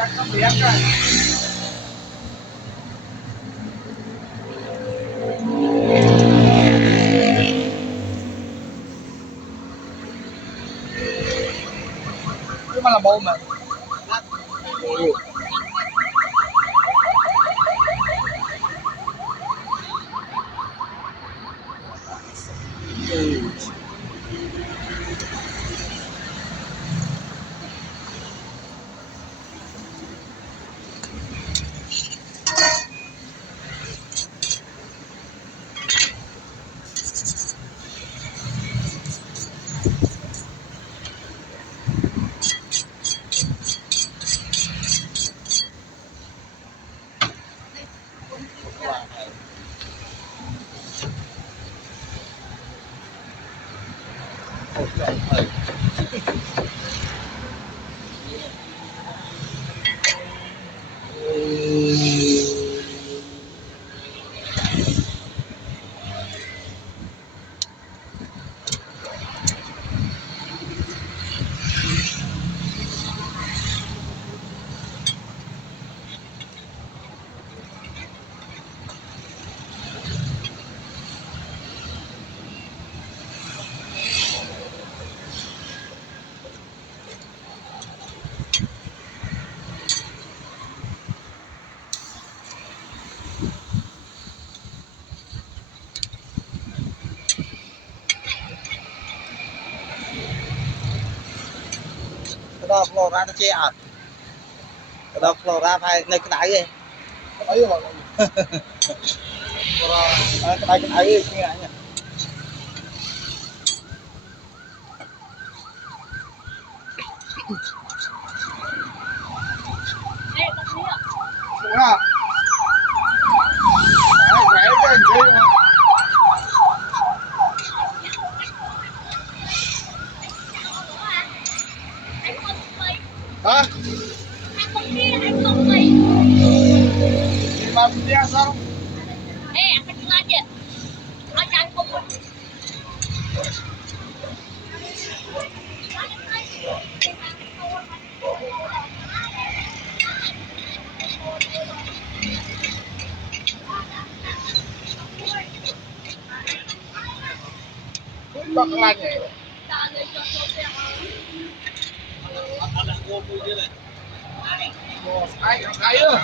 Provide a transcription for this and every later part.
Cái mà là bông mà. Đó flora nó che ạt. Đó flora phải nơi cái đáy ấy. Ấy rồi. Cái đáy nghe anh nhỉ. Đúng không? Đấy, cái gì mà. Hả? Mà đi ăn sao? Ê, ăn cái lá gì? Ở trong không có. Bác lạnh này. Ai ơi.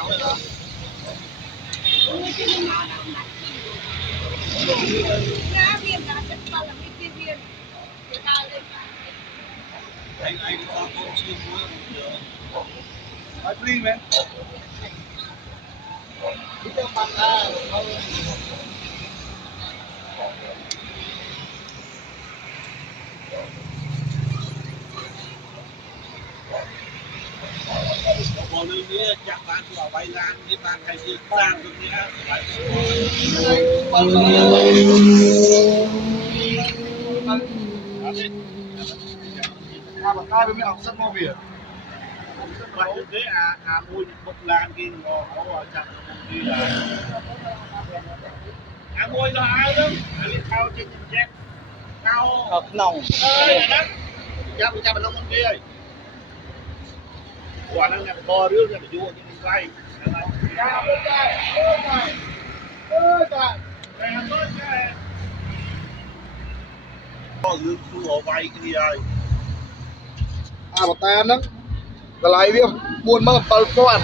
I believe man. Còn lưu nghĩa chắc bạn của bay lan đi bạn hay gì lan được nhé. Mà ai với học sân mô biển. Bạn như thế mua một lan kia nó ở chặt đi là mua là ai đó đi cao trên chết cao Học nòng. ơi đó cha mình không kia ơi quả năng là to rước là vua nhưng lại có rước thu vay cái gì ơi Mà ta nó cái lại viêm buồn mà bal quan.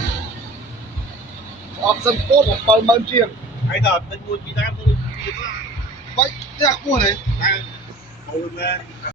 Học sân tốt của bal mơn chiên. ai thật mình mua Việt Nam thôi Vậy, thế buồn này. Ôi man